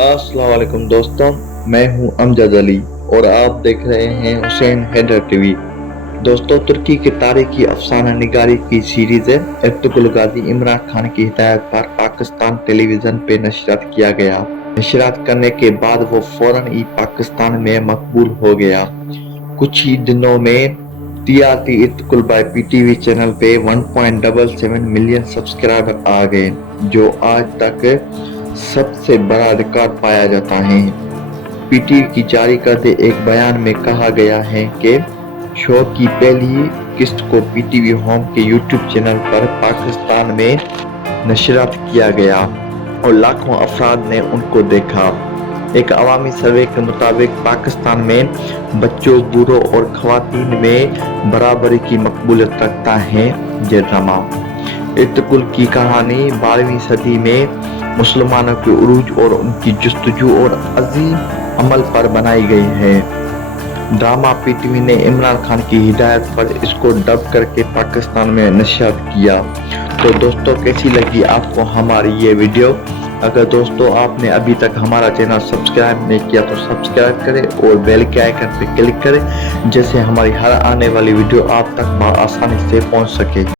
अस्सलाम वालेकुम दोस्तों, मैं हूं अमजद अली और आप देख रहे हैं हुसैन हैदर टीवी। दोस्तों, तुर्की की तारीखी अफसाना निगारी की सीरीज इर्तुगरुल गाजी इमरान खान की हिदायत पर पाकिस्तान टेलीविजन पे नशरियात किया गया। नशरियात करने के बाद वो फौरन ही पाकिस्तान में मकबूल हो गया। कुछ ही दिनों में TRT Ertugrul by PTV channel पे 1.77 मिलियन सब्सक्राइबर आ गए, जो आज तक सबसे बड़ा रिकॉर्ड पाया जाता है। पीटीवी की जारी करते एक बयान में कहा गया है कि शो की पहली किस्त को पीटीवी होम के यूट्यूब चैनल पर पाकिस्तान में नशरियात किया गया और लाखों अफराद ने उनको देखा। एक अवामी सर्वे के मुताबिक पाकिस्तान में बच्चों, बूढ़ों और खवातीन में बराबरी की मकबूलियत रखता है ये ड्रामा। इर्तुगरुल की कहानी 12वीं सदी में मुसलमानों के उरूज और उनकी जस्तजू और अजीम अमल पर बनाई गई है। ड्रामा पीटीवी ने इमरान खान की हिदायत पर इसको डब करके पाकिस्तान में नशरियात किया। तो दोस्तों, कैसी लगी आपको हमारी ये वीडियो? अगर दोस्तों आपने अभी तक हमारा चैनल सब्सक्राइब नहीं किया तो सब्सक्राइब करें और बेल के आइकन पर क्लिक करें, जिससे हमारी हर आने वाली वीडियो आप तक आसानी से पहुंच सके।